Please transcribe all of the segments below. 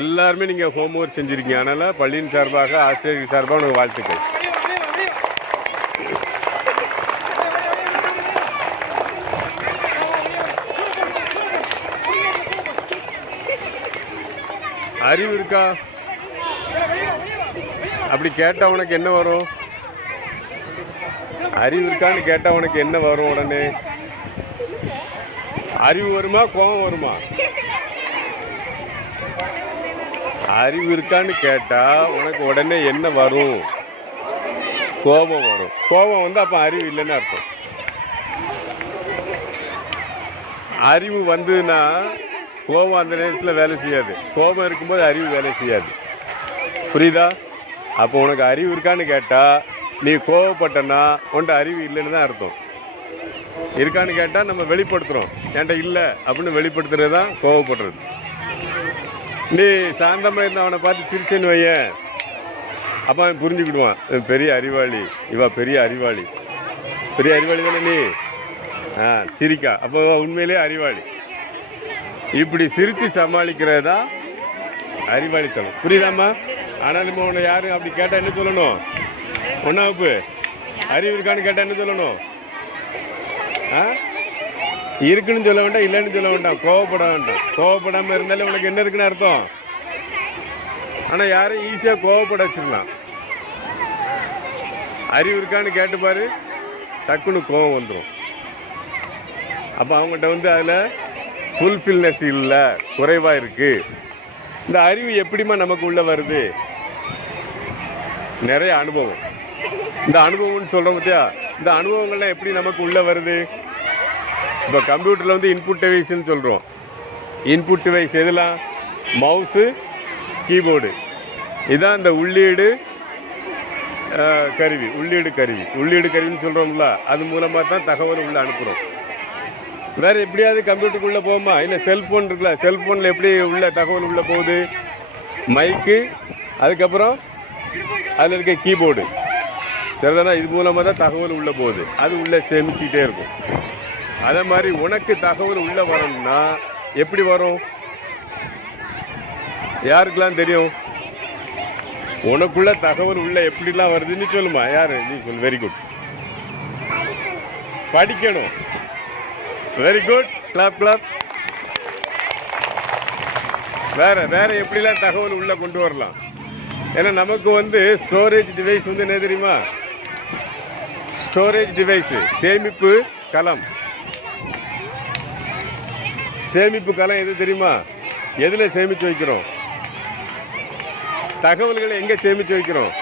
எல்லாருமே நீங்கள் ஹோம்ஒர்க் செஞ்சுருக்கீங்க. அதனால் பள்ளியின் சார்பாக ஆசிரியர்கள் சார்பாக உனக்கு வாழ்த்துக்கள். அறிவு இருக்கா? அப்படி கேட்டால் உனக்கு என்ன வரும்? அறிவு இருக்கான்னு கேட்டால் உனக்கு என்ன வரும்? உடனே அறிவு வருமா, கோபம் வருமா? அறிவு இருக்கான்னு கேட்டால் உனக்கு உடனே என்ன வரும்? கோபம் வரும். கோபம் வந்து அப்போ அறிவு இல்லைன்னு அர்த்தம். அறிவு வந்ததுன்னா கோபம் அந்த நேரத்தில் வேலை செய்யாது. கோபம் இருக்கும்போது அறிவு வேலை செய்யாது. புரியுதா? அப்போ உனக்கு அறிவு இருக்கான்னு கேட்டால் நீ கோவப்பட்டனா உன்ட்ட அறிவு இல்லைன்னு தான் அர்த்தம். இருக்கான்னு கேட்டால் நம்ம வெளிப்படுத்துகிறோம், என்கிட்ட இல்லை அப்படின்னு வெளிப்படுத்துறது தான் கோவப்படுறது. நீ சாந்தமாக இருந்த அவனை பார்த்து சிரிச்சேன்னு வையன், அப்போ அவன் புரிஞ்சுக்கிடுவான், பெரிய அறிவாளி, இவா பெரிய அறிவாளி. பெரிய அறிவாளி தானே நீ? சிரிக்கா, அப்போ உண்மையிலே அறிவாளி. இப்படி சிரித்து சமாளிக்கிறது தான் அறிவாளித்தனம். புரியுதாம்மா? ஆனால் நம்ம உன்னை யாரும் அப்படி கேட்டால் என்ன சொல்லணும்? ஒன்றாப்பு அறிவு இருக்கான்னு கேட்டால் என்ன சொல்லணும்? இருக்குன்னு சொல்ல வேண்டாம், இல்லைன்னு சொல்ல வேண்டாம், கோவப்பட வேண்டாம். கோவப்படாமல் இருந்தாலே உனக்கு என்ன இருக்குன்னு அர்த்தம். ஆனால் யாரும் ஈஸியாக கோவப்பட வச்சிடலாம். அறிவு இருக்கான்னு கேட்டுப்பாரு, டக்குன்னு கோவம் வந்துடும். அப்போ அவங்ககிட்ட வந்து அதில் ஃபுல்ஃபில்னஸ் இல்லை, குறைவாக இருக்குது. இந்த அறிவு எப்படிமா நமக்கு உள்ளே வருது? நிறைய அனுபவம். இந்த அனுபவம்னு சொல்கிறோம் பார்த்தியா, இந்த அனுபவங்கள்லாம் எப்படி நமக்கு உள்ளே வருது? இப்போ கம்ப்யூட்டரில் வந்து இன்புட் டிவைஸ்ன்னு சொல்கிறோம். இன்புட் டிவைஸ் எதெல்லாம்? Mouse, keyboard. இதுதான் இந்த உள்ளீடு கருவி. உள்ளீடு கருவின்னு சொல்கிறோம்ல, அது மூலமாக தான் தகவல் உள்ளே அனுப்புகிறோம். வேறு எப்படியாவது கம்ப்யூட்டருக்குள்ளே போகுமா? இல்லை செல்ஃபோன் இருக்குல்ல, செல்ஃபோனில் எப்படி உள்ள தகவல் உள்ளே போகுது? மைக்கு, அதுக்கப்புறம் அதில் இருக்க கீபோர்டு, சரிதானா? இது மூலமாக தான் தகவல் உள்ளே போகுது. அது உள்ளே சேமிச்சுக்கிட்டே இருக்கும். அதே மாதிரி உனக்கு தகவல் உள்ளே வரணும்னா எப்படி வரும்? யாருக்கெல்லாம் தெரியும்? உனக்குள்ள தகவல் உள்ள எப்படிலாம் வருதுன்னு சொல்லுமா? யாரு? நீ சொல்லு. Very good. படிக்கணும். Very good. Clap clap. வேற எப்படிலாம் தகவல் உள்ள கொண்டு வரலாம்? ஏன்னா நமக்கு வந்து ஸ்டோரேஜ் டிவைஸ் வந்து என்ன தெரியுமா? ஸ்டோரேஜ் டிவைஸ், சேமிப்பு கலம். சேமிப்பு கலம் எது தெரியுமா? எதில் சேமித்து வைக்கிறோம்? தகவல்களை எங்கே சேமித்து வைக்கிறோம்?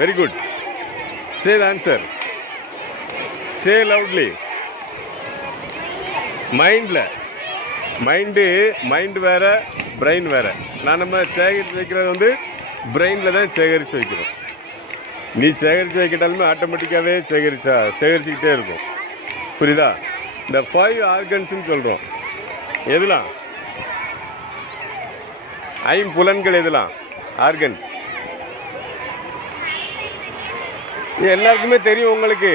Very good. Say the answer. Say loudly. மைண்டில். மைண்டு வேறு, பிரெயின் வேறு. நம்ம சேகரித்து வைக்கிறது வந்து பிரெயினில் தான் சேகரித்து வைக்கிறோம். நீ சேகரித்து வைக்கிட்டாலுமே ஆட்டோமேட்டிக்காகவே சேகரிச்சுக்கிட்டே இருக்கும். புரியுதா? இந்த 5 ஆர்கன்ஸ்ன்னு சொல்கிறோம். எதுலாம்? ஐம்புலன்கள். எதுலாம்? ஆர்கன்ஸ். எல்லாருக்குமே தெரியும் உங்களுக்கு.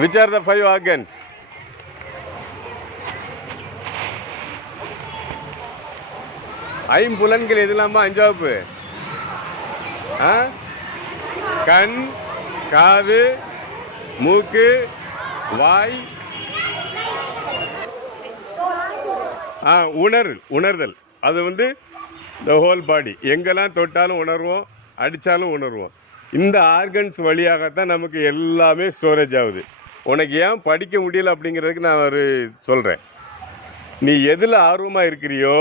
which are the 5 organs? ஐம்புலன்கள் எதுலாமா? அஞ்சாவது கண், காது, மூக்கு, வாய், உணர்தல். அது வந்து த ஹோல் பாடி. எங்கெல்லாம் தொட்டாலும் உணர்வோம், அடித்தாலும் உணர்வோம். இந்த ஆர்கன்ஸ் வழியாகத்தான் நமக்கு எல்லாமே ஸ்டோரேஜ் ஆகுது. உனக்கு ஏன் படிக்க முடியல அப்படிங்கிறதுக்கு நான் சொல்கிறேன். நீ எதில் ஆர்வமாக இருக்கிறியோ,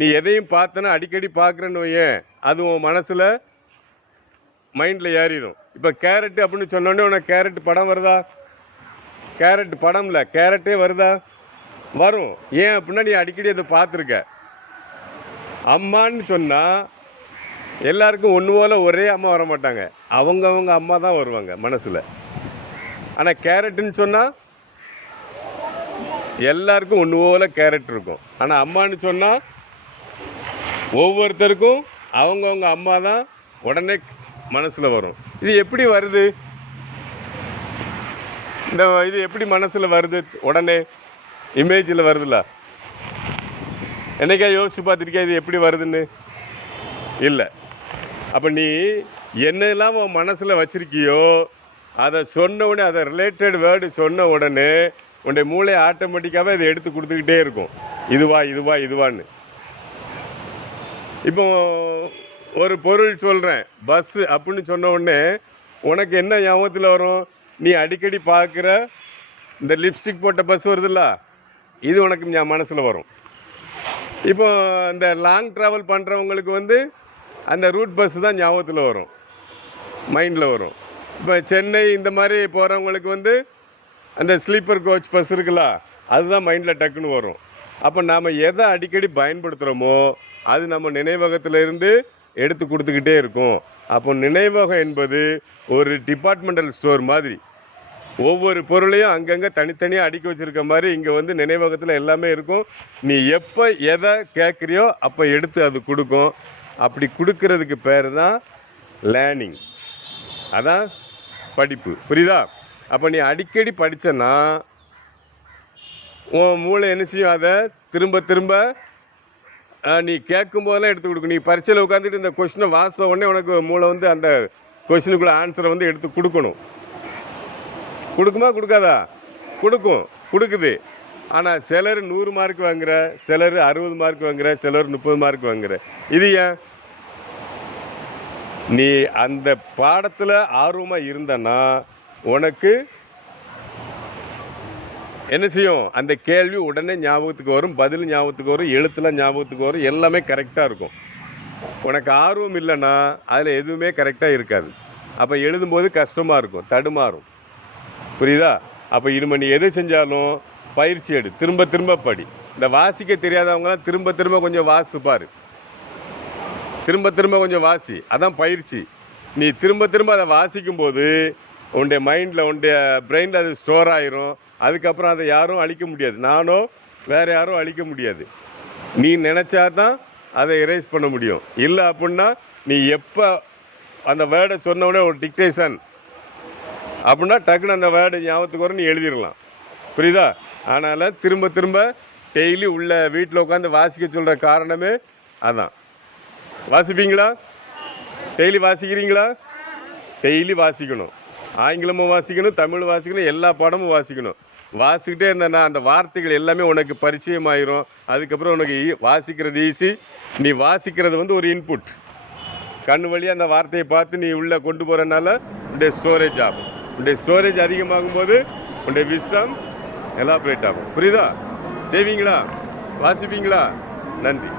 நீ எதையும் பார்த்தனா அடிக்கடி பார்க்குறேன்னு வையேன், அது உன் மனசில் மைண்டில் ஏறிடும். இப்போ கேரட்டு அப்படின்னு சொன்னோடனே உனக்கு கேரட் படம் வருதா? கேரட் படம் இல்லை, கேரட்டே வருதா? வரும். ஏன் அப்படின்னா நீ அடிக்கடி அதை பார்த்துருக்க. அம்மான்னு சொன்னால் எல்லாருக்கும் ஒன்று போல் ஒரே அம்மா வர மாட்டாங்க, அவங்கவுங்க அம்மா தான் வருவாங்க மனசில். ஆனால் கேரட்டுன்னு சொன்னால் எல்லாருக்கும் ஒன்று போல் கேரட் இருக்கும். ஆனால் அம்மான்னு சொன்னால் ஒவ்வொருத்தருக்கும் அவங்கவுங்க அம்மா தான் உடனே மனசில் வரும். இது எப்படி வருது? இது எப்படி மனசில் வருது? உடனே இமேஜில் வருதுல்ல. என்னைக்கா யோசிச்சு பார்த்துருக்கியா இது எப்படி வருதுன்னு? இல்லை. அப்போ நீ என்னெல்லாம் உன் மனசில் வச்சுருக்கியோ அதை சொன்ன உடனே, அதை ரிலேட்டட் வேர்டு சொன்ன உடனே உன்னுடைய மூளை ஆட்டோமேட்டிக்காகவே அதை எடுத்து கொடுத்துக்கிட்டே இருக்கும். இதுவா இதுவா இதுவான்னு. இப்போ ஒரு பொருள் சொல்கிறேன், பஸ்ஸு அப்படின்னு சொன்ன உடனே உனக்கு என்ன ஞாபகத்தில் வரும்? நீ அடிக்கடி பார்க்குற இந்த லிப்ஸ்டிக் போட்ட பஸ் வருதுல்ல, இது உனக்கு மனசில் வரும். இப்போ இந்த லாங் ட்ராவல் பண்ணுறவங்களுக்கு அந்த ரூட் பஸ்ஸு தான் ஞாபகத்தில் வரும், மைண்டில் வரும். இப்போ சென்னை இந்த மாதிரி போகிறவங்களுக்கு அந்த ஸ்லீப்பர் கோச் பஸ் இருக்குல்ல, அதுதான் மைண்டில் டக்குன்னு வரும். அப்போ நாம் எதை அடிக்கடி பயன்படுத்துகிறோமோ அது நம்ம நினைவகத்தில் இருந்து எடுத்து கொடுத்துக்கிட்டே இருக்கும். அப்போ நினைவகம் என்பது ஒரு டிபார்ட்மெண்டல் ஸ்டோர் மாதிரி. ஒவ்வொரு பொருளையும் அங்கங்கே தனித்தனியாக அடுக்கி வச்சுருக்க மாதிரி இங்கே நினைவகத்தில் எல்லாமே இருக்கும். நீ எப்போ எதை கேட்குறியோ அப்போ எடுத்து அது கொடுக்கும். அப்படி கொடுக்கறதுக்கு பேர் தான் லேர்னிங், அதான் படிப்பு. புரியுதா? அப்போ நீ அடிக்கடி படித்தனா உன் மூளை என்ன செய்யும்? அதை திரும்ப திரும்ப நீ கேட்கும் போதெல்லாம் எடுத்து கொடுக்கும். நீ பரீட்சையில் உட்காந்துட்டு இந்த கொஷினை வாசித்த உடனே உனக்கு மூளை அந்த கொஷினுக்குள்ள ஆன்சரை எடுத்து கொடுக்கணும். கொடுக்குமா கொடுக்காதா? கொடுக்கும், கொடுக்குது. ஆனால் சிலர் 100 மார்க் வாங்குற, சிலர் 60 மார்க் வாங்குற, சிலர் 30 மார்க் வாங்குற. இது ஏன்? நீ அந்த பாடத்தில் ஆர்வமாக இருந்தனா உனக்கு என்ன செய்யும்? அந்த கேள்வி உடனே ஞாபகத்துக்கு வரும், பதில் ஞாபகத்துக்கு வரும், எழுத்துலாம் ஞாபகத்துக்கு வரும், எல்லாமே கரெக்டாக இருக்கும். உனக்கு ஆர்வம் இல்லைன்னா அதில் எதுவுமே கரெக்டாக இருக்காது. அப்போ எழுதும்போது கஷ்டமாக இருக்கும், தடுமாறும். புரியுதா? அப்போ இனிமேல் நீ எது செஞ்சாலும் பயிற்சி எடு, திரும்ப திரும்ப படி. இந்த வாசிக்க தெரியாதவங்களாம் திரும்ப திரும்ப கொஞ்சம் வாசிப்பார், திரும்ப திரும்ப கொஞ்சம் வாசி, அதான் பயிற்சி. நீ திரும்ப திரும்ப அதை வாசிக்கும்போது உன்னுடைய மைண்டில், உன்னுடைய பிரெயினில் அது ஸ்டோர் ஆயிரும். அதுக்கப்புறம் அதை யாரும் அழிக்க முடியாது, நானோ வேறு யாரும் அழிக்க முடியாது. நீ நினச்சா தான் அதை எரேஸ் பண்ண முடியும். இல்லை அப்படின்னா நீ எப்போ அந்த வேர்டை சொன்னோடனே ஒரு டிக்டேஷன் அப்படின்னா டக்குன்னு அந்த வேர்டு ஞாபகத்துக்கு வரும், நீ எழுதிடலாம். புரியுதா? அதனால் திரும்ப திரும்ப டெய்லி உள்ள வீட்டில் உட்காந்து வாசிக்க சொல்கிற காரணமே அதான். வாசிப்பீங்களா? டெய்லி வாசிக்கிறீங்களா? டெய்லி வாசிக்கணும். ஆங்கிலமும் வாசிக்கணும், தமிழ் வாசிக்கணும், எல்லா பாடமும் வாசிக்கணும். வாசிக்கிட்டே இருந்தேன்னா அந்த வார்த்தைகள் எல்லாமே உனக்கு பரிச்சயமாயிரும். அதுக்கப்புறம் உனக்கு வாசிக்கிறது ஈஸி. நீ வாசிக்கிறது ஒரு இன்புட். கண் வழியாக அந்த வார்த்தையை பார்த்து நீ உள்ளே கொண்டு போகிறனால உன்னுடைய ஸ்டோரேஜ் ஆகும். உன்னுடைய ஸ்டோரேஜ் அதிகமாகும் போது உன்னுடைய விஸ்டம் எலாபரேட் ஆகும். புரியுதா? செய்வீங்களா? வாசிப்பீங்களா? நன்றி.